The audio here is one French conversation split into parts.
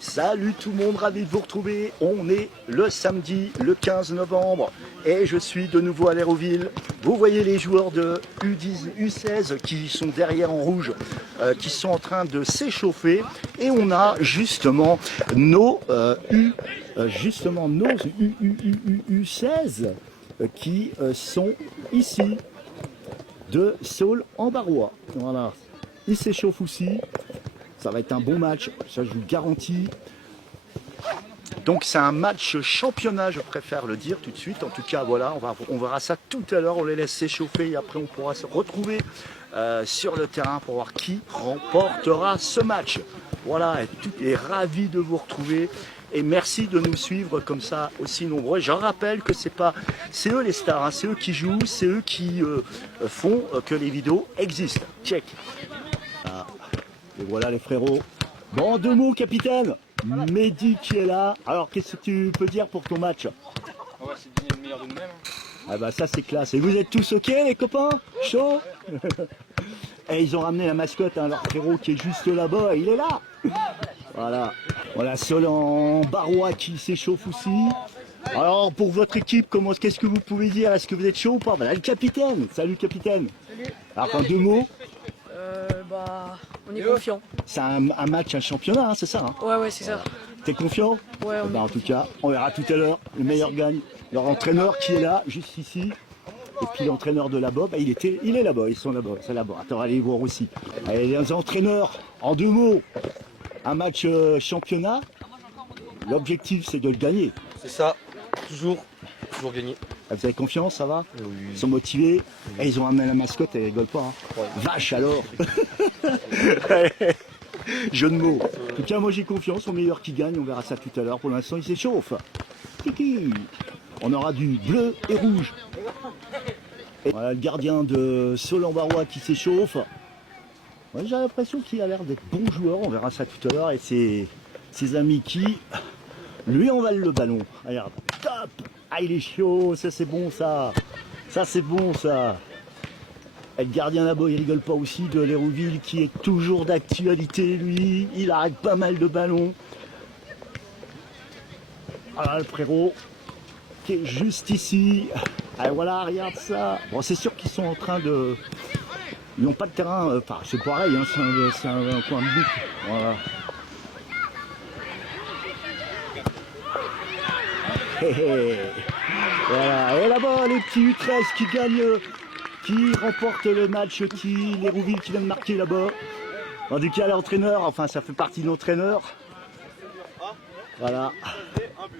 Salut tout le monde, ravi de vous retrouver. On est le samedi, le 15 novembre et je suis de nouveau à l'Hérouville. Vous voyez les joueurs de U10, U16 qui sont derrière en rouge, qui sont en train de s'échauffer et on a justement nos U16 qui sont ici de Saulx-en-Barrois. Voilà, ils s'échauffent aussi. Ça va être un bon match, ça je vous le garantis. Donc c'est un match championnat, je préfère le dire tout de suite. En tout cas, voilà, on verra ça tout à l'heure. On les laisse s'échauffer et après on pourra se retrouver sur le terrain pour voir qui remportera ce match. Voilà, et ravi de vous retrouver. Et merci de nous suivre comme ça aussi nombreux. Je rappelle que c'est eux les stars, hein, c'est eux qui jouent, c'est eux qui font que les vidéos existent. Check. Ah. Et voilà les frérots. Bon, deux mots, capitaine. Mehdi qui est là. Alors, qu'est-ce que tu peux dire pour ton match? On va essayer de donner le meilleur de nous-mêmes. Ah bah ça c'est classe. Et vous êtes tous ok les copains? Chaud? Et ils ont ramené la mascotte, hein, leur frérot qui est juste là-bas. Il est là. Voilà. Voilà, Saulx-en-Barrois qui s'échauffe aussi. Alors, pour votre équipe, qu'est-ce que vous pouvez dire? Est-ce que vous êtes chaud ou pas? Voilà le capitaine. Salut capitaine. Salut. Alors, en deux mots. On est confiant. C'est un match, un championnat, hein, c'est ça, hein? Ouais, c'est ça. T'es confiant? Ouais, on est En tout cas, on verra tout à l'heure. Le meilleur gagne. Leur entraîneur qui est là, juste ici. Et puis l'entraîneur de là-bas, il est là-bas, ils sont là-bas, c'est là-bas. Attends, allez voir aussi. Allez, les entraîneurs, en deux mots, un match championnat, l'objectif c'est de le gagner. C'est ça, toujours gagner. Vous avez confiance, ça va? Oui. Ils sont motivés. Et ils ont amené la mascotte, elle rigole pas. Hein. Ouais. Vache alors. Jeu de mots. En tout cas, moi j'ai confiance au meilleur qui gagne. On verra ça tout à l'heure. Pour l'instant, il s'échauffe. Tiki. On aura du bleu et rouge. Et voilà le gardien de Saulx-en-Barrois qui s'échauffe. Ouais, j'ai l'impression qu'il a l'air d'être bon joueur. On verra ça tout à l'heure. Et ses amis qui lui envalent le ballon. Regarde. Top. Ah, il est chaud, ça c'est bon ça. Ça c'est bon ça. Et le gardien là-bas, il rigole pas aussi de l'Hérouville qui est toujours d'actualité lui. Il arrête pas mal de ballons. Voilà le frérot qui est juste ici. Ah voilà, regarde ça. Bon, c'est sûr qu'ils sont en train de... Ils n'ont pas de terrain, enfin c'est pareil, hein, c'est un coin de but. Voilà. Voilà, et là-bas les petits U13 qui gagnent, qui remportent le match, l'Hérouville qui vient de marquer là-bas. En tout cas l'entraîneur, enfin ça fait partie de l'entraîneur. Voilà.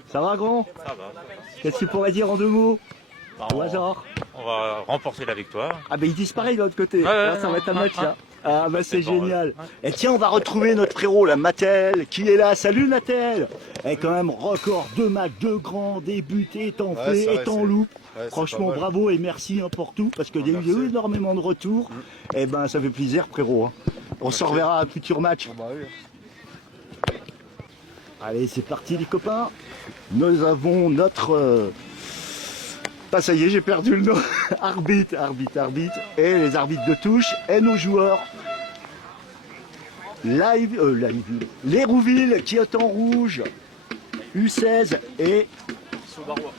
Ça va grand? Ça va. Qu'est-ce que tu pourrais dire en deux mots? Au hasard. On va remporter la victoire. Ah ben il disparaît de l'autre côté, là, ça va être un match là. Ah bah c'est génial. Et tiens, on va retrouver notre frérot, la Matel, qui est là. Salut Matel. Et quand même, record, 2 matchs, 2 grands débuts, étant fait, étant loupe. Franchement, bravo et merci hein, pour tout, parce qu'il y a eu énormément de retours. Et ben ça fait plaisir frérot. Hein. On se reverra à un futur match. Allez, c'est parti les copains. Nous avons notre... Ah ça y est, j'ai perdu le nom. arbitre. Et les arbitres de touche et nos joueurs. L'Hérouville qui est en rouge. U16 et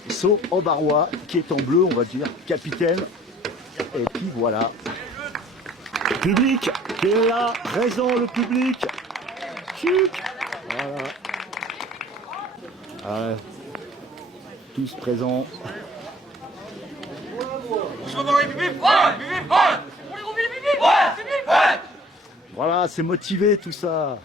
Saulx-en-Barrois qui est en bleu, on va dire. Capitaine. Et puis voilà. Public qui est là. Présent le public. Chic. Voilà. Tous présents. Voilà, c'est motivé tout ça.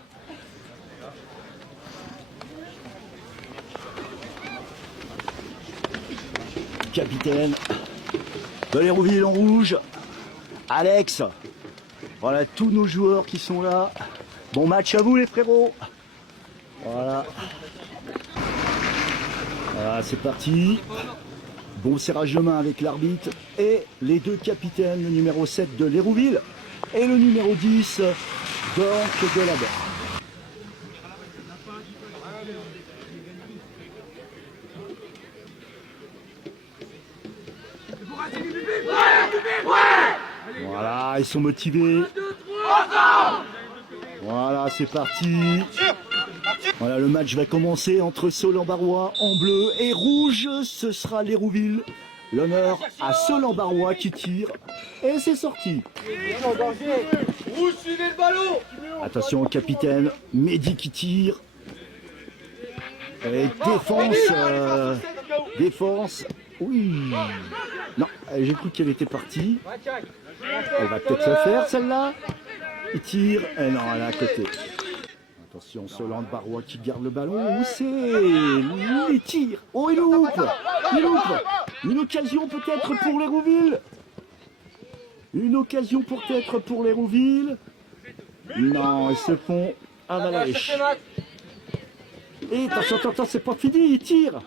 Capitaine de l'Hérouville en rouge, Alex. Voilà tous nos joueurs qui sont là. Bon match à vous les frérots. Voilà. Voilà, c'est parti. Bon serrage de main avec l'arbitre et les deux capitaines, le numéro 7 de l'Hérouville et le numéro 10 donc de la Baie. Voilà, ils sont motivés. Voilà, c'est parti. Voilà, le match va commencer entre Saul-en-Barrois en bleu et rouge. Ce sera l'Hérouville. L'honneur à Saul-en-Barrois qui tire. Et c'est sorti. Rouge, suivez le ballon. Attention au capitaine. Mehdi qui tire. Et défense. Défense. Oui. Non, j'ai cru qu'elle était partie. Elle va peut-être le faire celle-là. Il tire. Et non, elle est à côté. Attention, Saul-en-Barrois qui garde le ballon. Où c'est? Il tire. Oh, il loupe. Il loupe. Une occasion peut-être pour l'Hérouville. Une occasion peut-être pour l'Hérouville. Non, ils se font avaler. Et attention, c'est pas fini, il tire.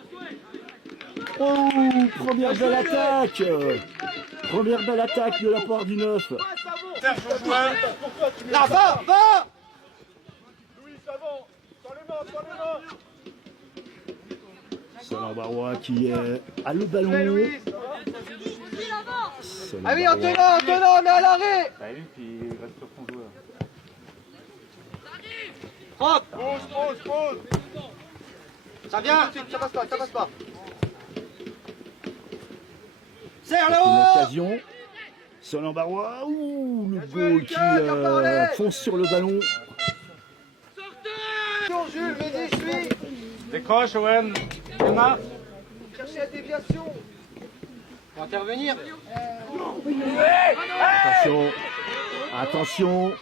Oh, première belle attaque. Première belle attaque de la part du 9. Là, va. Saul-en-Barrois qui a le ballon. Ah oui, Antonin, on est à l'arrêt. Hop. Pause. Ça vient, ça passe pas. Serre Une là-haut. occasion. Saul-en-Barrois. Ouh, le goal qui fonce sur le ballon. Jules, Mehdi, je suis. Décroche, Owen. Emma. Cherchez la déviation. Faut intervenir. Attention.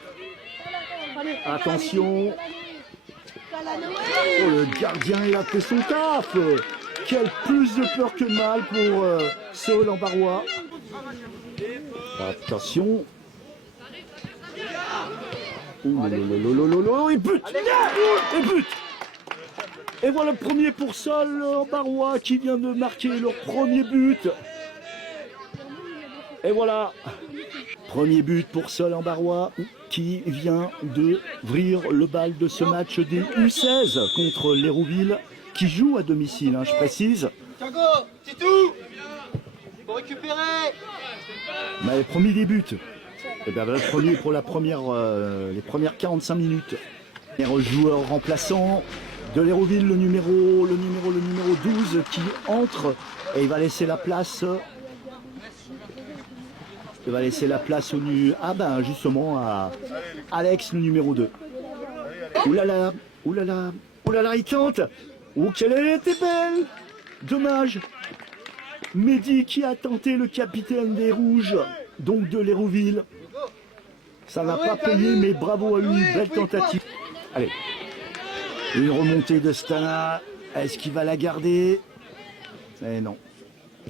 Oh, le gardien, il a fait son taf. Quel plus de peur que de mal pour Saul-en-Barrois. Attention. Il bute. Et voilà le premier pour Saul-en-Barrois qui vient de marquer leur premier but. Et voilà. Premier but pour Saul-en-Barrois qui vient d'ouvrir le bal de ce match des U16 contre l'Hérouville qui joue à domicile, je précise. Thiago, c'est tout. Faut récupérer. Mais premier des buts. Et bien le premier pour les premières 45 minutes. Le joueur remplaçant de l'Hérouville, le numéro 12 qui entre et il va laisser la place. Il va laisser la place justement à Alex, le numéro 2. Oulala, il tente. Oh, qu'elle était belle. Dommage. Mehdi qui a tenté, le capitaine des Rouges, donc de l'Hérouville. Ça n'a pas payé, mais bravo à lui, belle tentative. Allez, une remontée de Stana. Est-ce qu'il va la garder? Eh non.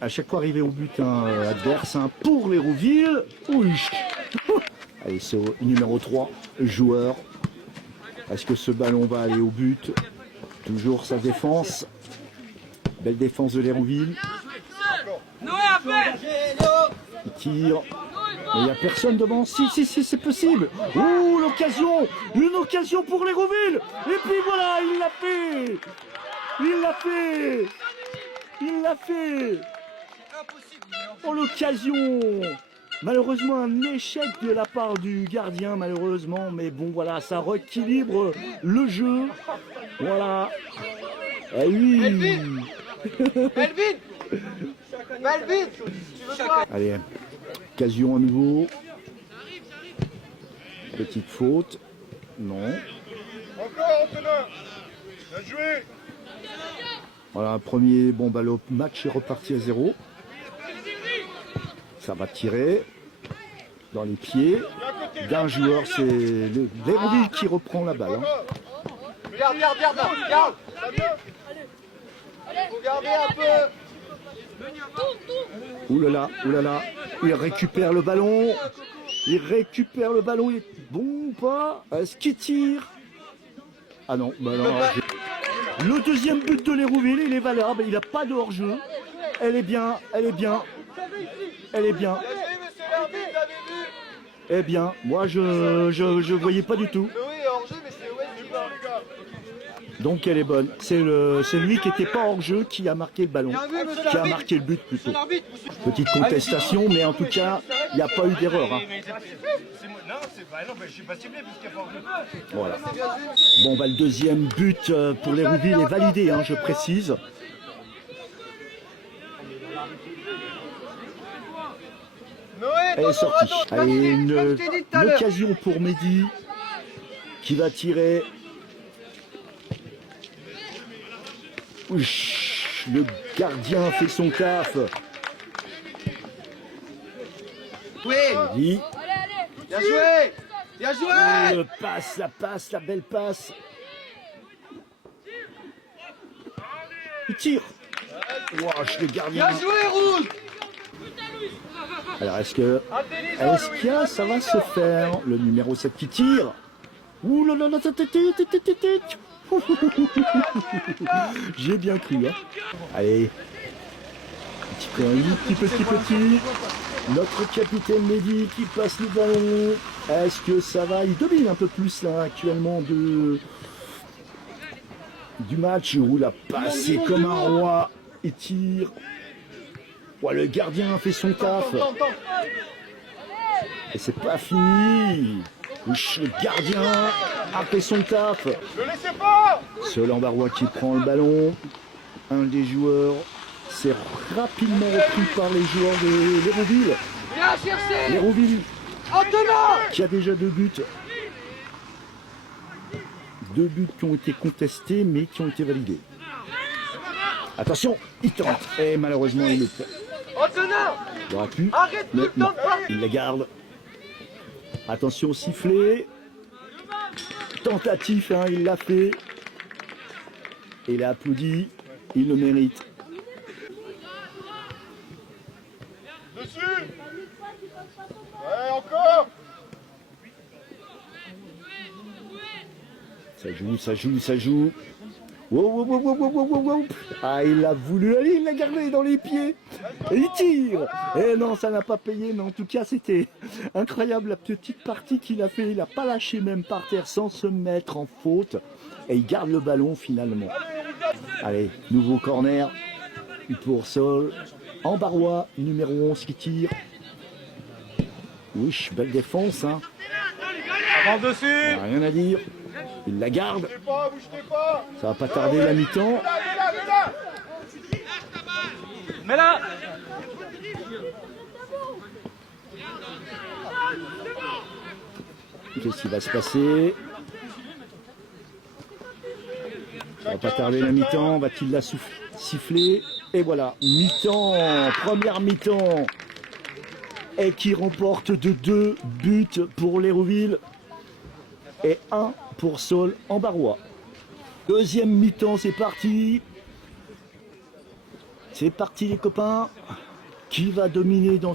À chaque fois arrivé au but adverse pour l'Hérouville. Oui. Allez, c'est au numéro 3, joueur. Est-ce que ce ballon va aller au but? Toujours sa défense. Belle défense de l'Hérouville. Il tire. Mais il n'y a personne devant. Si, c'est possible. Ouh, l'occasion. Une occasion pour l'Hérouville. Et puis voilà, il l'a fait. Oh, l'occasion. Malheureusement, un échec de la part du gardien, malheureusement. Mais bon, voilà, ça rééquilibre le jeu. Voilà. Et oui. Melvin. Allez, occasion à nouveau. Petite faute. Non. Encore, Antonin. Bien joué. Voilà, un premier le match est reparti à 0. Ça va tirer dans les pieds d'un joueur. C'est l'Hérouville qui reprend la balle. Regarde. Faut garder un peu. Ouh là là. Il récupère le ballon. Il est bon ou pas? Est-ce qu'il tire? Ah non, non. Le deuxième but de l'Hérouville, il est valable. Il n'a pas de hors-jeu. Elle est bien. Eh bien, moi je voyais pas du tout. Donc elle est bonne. C'est lui qui n'était pas hors jeu qui a marqué le ballon, qui a marqué le but plutôt. Petite contestation, mais en tout cas, Il n'y a pas eu d'erreur. Hein. Non, je suis pas ciblé puisqu'il n'y a pas de... Voilà. Bon, bah, le deuxième but pour l'Hérouville est validé, hein, je précise. Elle est sortie. Allez, une occasion pour Mehdi qui va tirer. Ouch, le gardien fait son taf. Oui. Mehdi. Bien joué. Bien joué. Le passe, la belle passe. Il tire. Wesh, le gardien. Bien joué, Rouge. Alors, est-ce que ça va se faire? Le numéro 7 qui tire. Ouh là là là, j'ai bien cru. Hein. Allez. Petit. Notre capitaine Mehdi qui passe le ballon. Est-ce que ça va? Il domine un peu plus là actuellement du match où la passe est comme un roi. Il tire. Ouais, le gardien fait son taf. Et c'est pas fini. Le gardien a fait son taf. Ne laissez pas. Seul Ambarois qui prend le ballon. Un des joueurs. C'est rapidement repris par les joueurs de l'Hérouville. Viens chercher. L'Hérouville Antonin. qui a déjà 2 buts. 2 buts qui ont été contestés mais qui ont été validés. Attention, il tente. Et malheureusement, il le fait. Antonin. Il aurait pu, Arrête, mais ne non, tente pas. il la garde. Attention, sifflet. Tentatif, hein, il l'a fait. Et il a applaudi. Il le mérite. Dessus. Ouais, encore. Ça joue. Wow. Ah, il a voulu aller, il l'a gardé dans les pieds. Et il tire. Et non, ça n'a pas payé, mais en tout cas, c'était incroyable la petite partie qu'il a fait. Il n'a pas lâché même par terre sans se mettre en faute. Et il garde le ballon finalement. Allez, nouveau corner pour Sol. Ambarois, numéro 11 qui tire. Oui, belle défense. Hein. Avance dessus. Rien à dire. Il la garde. Bougez pas. Ça va pas tarder la mi-temps. Là. Mais là. Qu'est-ce qui va se passer? Ça va pas tarder la mi-temps. Va-t-il la siffler? Et voilà, mi-temps, première mi-temps. Et qui remporte de 2 buts pour l'Hérouville. Et 1 pour Sol Ambarois. Deuxième mi-temps, c'est parti. C'est parti les copains. Qui va dominer dans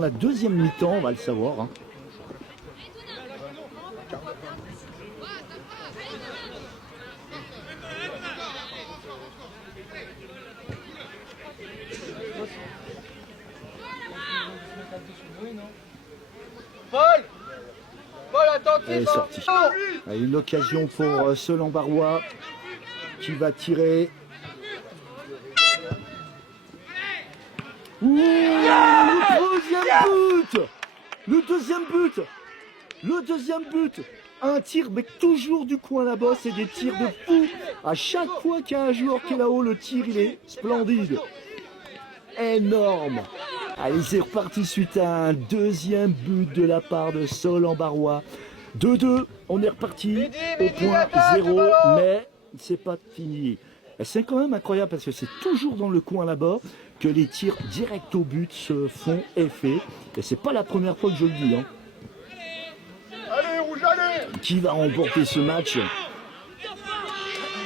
la deuxième mi-temps? On va le savoir. Hein. Paul, attentif. Elle est sortie. Une occasion pour Sol Ambarois qui va tirer. Ouh, le deuxième but. Un tir, mais toujours du coin là-bas, c'est des tirs de fou. À chaque fois qu'il y a un joueur qui est là-haut, le tir, il est splendide. Énorme. Allez, c'est reparti suite à un deuxième but de la part de Sol Ambarois. 2-2, on est reparti au point 0, mais c'est pas fini. Et c'est quand même incroyable parce que c'est toujours dans le coin là-bas que les tirs directs au but se font effet. Et c'est pas la première fois que je le dis. Hein. Allez, Rouge, allez. Qui va remporter ce match?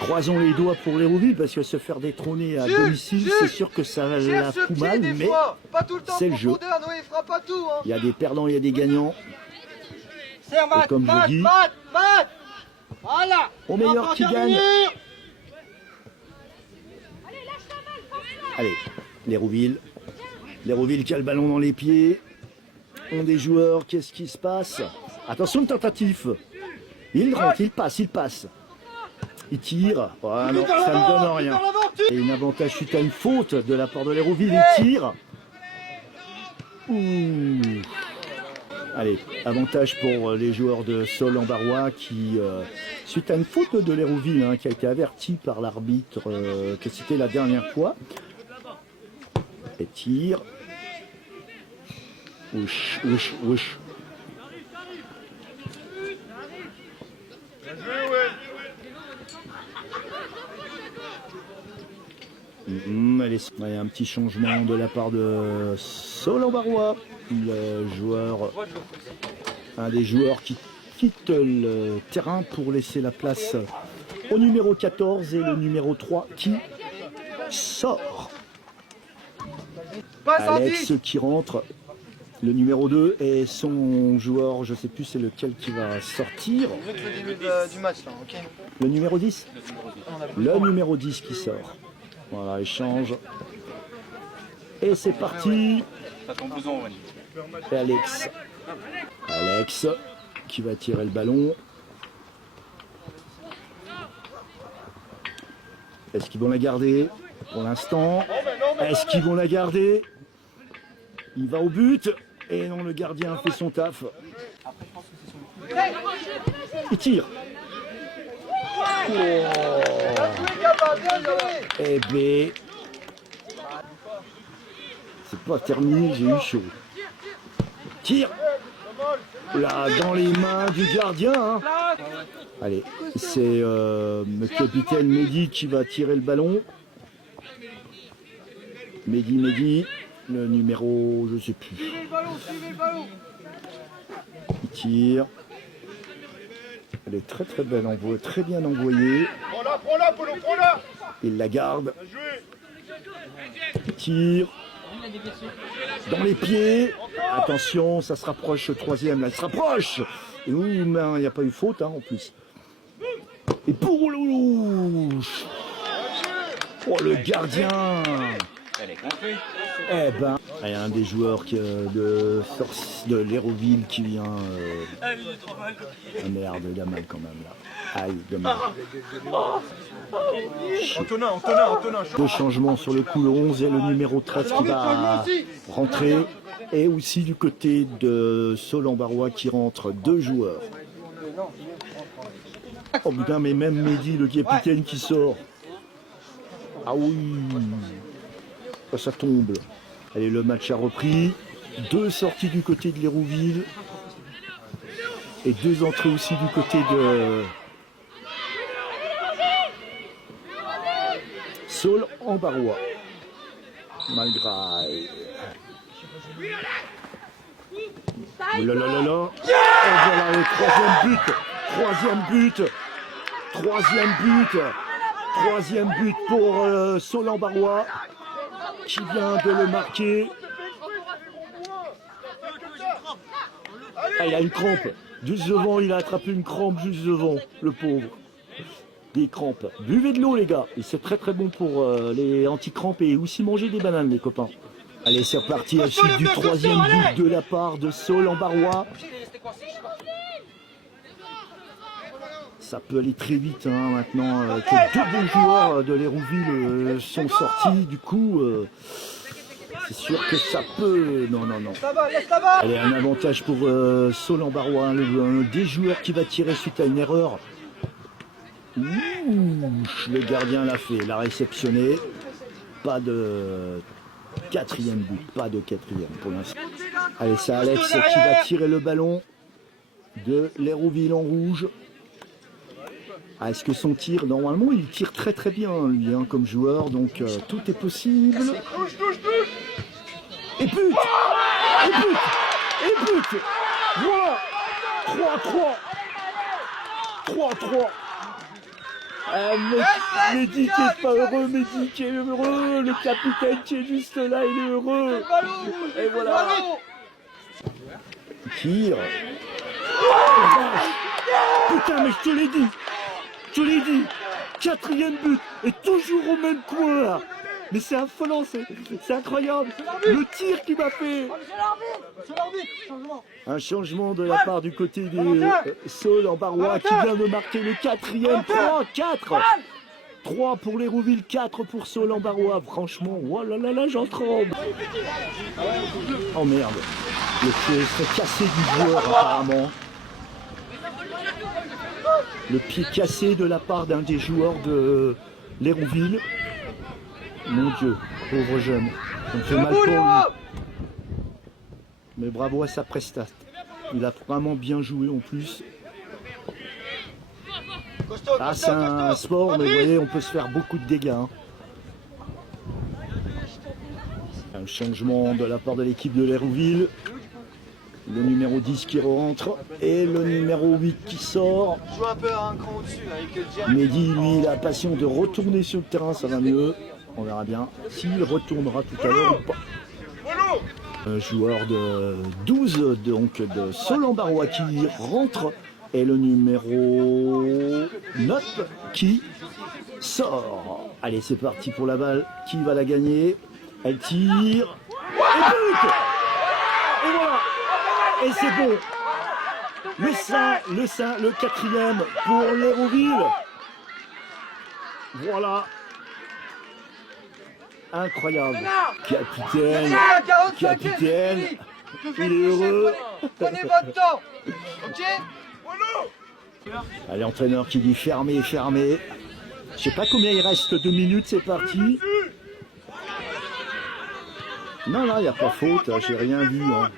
Croisons les doigts pour l'Hérouville parce que se faire détrôner à domicile, c'est sûr que ça la fout mal, mais c'est le jeu. Il y a des perdants, il y a des gagnants. Et comme je dis, au meilleur qui gagne. Allez, l'Hérouville qui a le ballon dans les pieds. On des joueurs, qu'est-ce qui se passe? Attention, le tentatif. Il rentre, il passe. Il tire. Oh, non, ça ne donne rien. Et une avantage suite à une faute de la part de l'Hérouville. Il tire. Ouh. Allez, avantage pour les joueurs de Saul-en-Barrois qui, suite à une faute de l'Hérouville hein, qui a été avertie par l'arbitre que c'était la dernière fois, et tire. Ouch, ouch, ouch. Allez, il y a un petit changement de la part de Saul-en-Barrois, un des joueurs qui quitte le terrain pour laisser la place au numéro 14 et le numéro 3 qui sort. Alex qui rentre, le numéro 2 et son joueur, je ne sais plus c'est lequel qui va sortir. Le début du match là, ok. Le numéro 10 ? Le numéro 10 qui sort. Voilà, échange. Et c'est parti. Et Alex. Alex qui va tirer le ballon. Est-ce qu'ils vont la garder pour l'instant? Est-ce qu'ils vont la garder? Il va au but. Et non, le gardien fait son taf. Il tire. Oh. Eh ben, c'est pas terminé, j'ai eu chaud. Tire. Là, dans les mains du gardien. Hein. Allez, c'est le capitaine Mehdi qui va tirer le ballon. Mehdi, le numéro, je sais plus. Il tire. Elle est très très belle, très bien envoyée. Prends-la, Polo, prends-la. Il la garde. Il tire. Dans les pieds. Attention, ça se rapproche, troisième, là, il se rapproche. Et ouh, il n'y a pas eu faute hein, en plus. Et pour le... Oh, le gardien. Eh ben, il y a un des joueurs de l'Hérouville qui vient... Ah merde, il a mal quand même là. Aïe, dommage. Antonin. Deux changements sur le coup, le 11 et le numéro 13 qui va rentrer. Et aussi du côté de Saul-en-Barrois qui rentre deux joueurs. Oh putain, mais même Mehdi, le capitaine qui sort. Ah oui. Ça tombe. Allez, le match a repris. Deux sorties du côté de l'Hérouville. Et deux entrées aussi du côté de Saul-en-Barrois. Malgré. Oh là là là là. Et voilà le troisième but pour Saul-en-Barrois qui vient de le marquer. Ah, il a une crampe juste devant, il a attrapé une crampe juste devant, le pauvre. Des crampes. Buvez de l'eau les gars, et c'est très très bon pour les anti-crampes et aussi manger des bananes les copains. Allez, c'est reparti à la suite du troisième but de la part de Saul-en-Barrois. Ça peut aller très vite hein, maintenant que deux bons joueurs de l'Hérouville sont sortis. Du coup, c'est sûr que ça peut... Non. Allez, un avantage pour Saul-en-Barrois, un des joueurs qui va tirer suite à une erreur. Ouh, le gardien l'a fait, l'a réceptionné. Pas de quatrième but, pour l'instant. Allez, c'est Alex qui va tirer le ballon de l'Hérouville en rouge. Ah, est-ce que son tir, normalement, il tire très très bien, lui, hein, comme joueur, donc tout est possible. Et but. Voilà. 3-3. Mehdi qui est pas heureux, Mehdi qui est heureux, le capitaine qui est juste là, il est heureux. Et voilà. Tire. Putain, mais je te l'ai dit. Quatrième but, et toujours au même coin là. Mais c'est affolant, c'est incroyable. Le tir qu'il m'a fait. Un changement de la part du côté de Saul-en-Barrois qui vient de marquer le quatrième. 3 pour l'Hérouville, 4 pour Saul-en-Barrois. Franchement, oh là là là, j'en tremble. Oh merde. Le pied serait cassé du joueur apparemment. Le pied cassé de la part d'un des joueurs de l'Hérouville. Mon Dieu, pauvre jeune. Ça me fait mal pour lui. Mais bravo à sa prestation. Il a vraiment bien joué en plus. Ah, c'est un sport, mais vous voyez, on peut se faire beaucoup de dégâts. Hein. Un changement de la part de l'équipe de l'Hérouville. Le numéro 10 qui rentre et le numéro 8 qui sort. Joue un peu un cran au-dessus avec Jerry. Mehdi, lui, il a la passion de retourner sur le terrain, ça va mieux. On verra bien s'il retournera tout à l'heure ou pas. Un joueur de 12, donc de Solembarois qui rentre. Et le numéro 9 qui sort. Allez, c'est parti pour la balle. Qui va la gagner? Elle tire. Et but! Et voilà! Et c'est bon! Le 4e pour l'Hérouville. Voilà. Incroyable. Capitaine. Il est heureux. Prenez votre temps. Ok? Allez, entraîneur qui dit fermez, fermez. Je sais pas combien il reste, 2 minutes, c'est parti. Non, il n'y a pas faute, j'ai rien vu. Hein.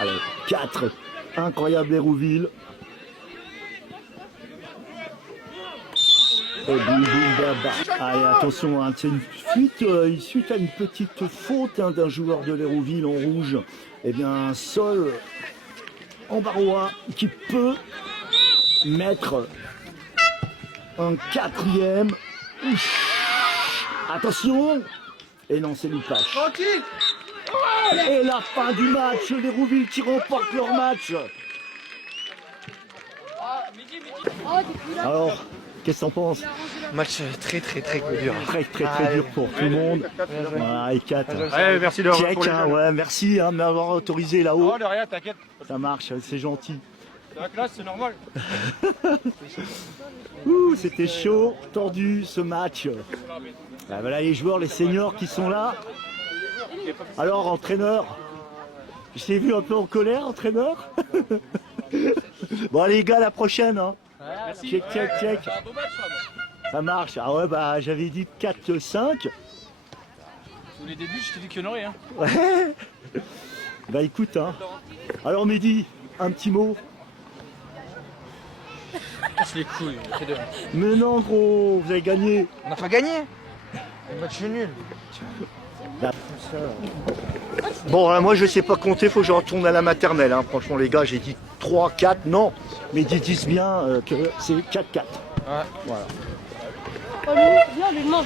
Allez, 4. Incroyable Hérouville. Et boum, boum, baba. Allez, attention, hein, c'est une fuite, suite à une petite faute hein, d'un joueur de l'Hérouville en rouge. Eh bien, Sol en Barrois qui peut mettre un 4e. Attention. Et non, c'est Loupache. Tranquille. Et la fin du match, l'Hérouville qui remporte leur match. Alors, qu'est-ce que t'en penses? Match très dur. Très dur pour tout le monde. Voilà, et 4. Ouais, merci de Check, hein, ouais, merci hein, de m'avoir autorisé là-haut. Oh, de rien, t'inquiète. Ça marche, c'est gentil. C'est la classe, c'est normal. Ouh, c'était chaud, tordu ce match. Ah, voilà les joueurs, les seniors qui sont là. Alors, entraîneur, je t'ai vu un peu en colère, entraîneur. Bon, les gars, la prochaine. Hein. Check. Ça marche. Ah ouais, bah j'avais dit 4-5. Au début, je t'ai dit qu'il y en aurait. Hein. Ouais. Bah écoute, hein. Alors Mehdi, un petit mot. Casse les couilles, c'est deux. Mais non gros, vous avez gagné. On n'a pas gagné. Le match est nul. Bon, hein, moi je sais pas compter, faut que je retourne à la maternelle. Hein. Franchement les gars, j'ai dit 3, 4, non. Mais disent bien que c'est 4-4. Ouais. Voilà. Oh, lui, viens, lui demande.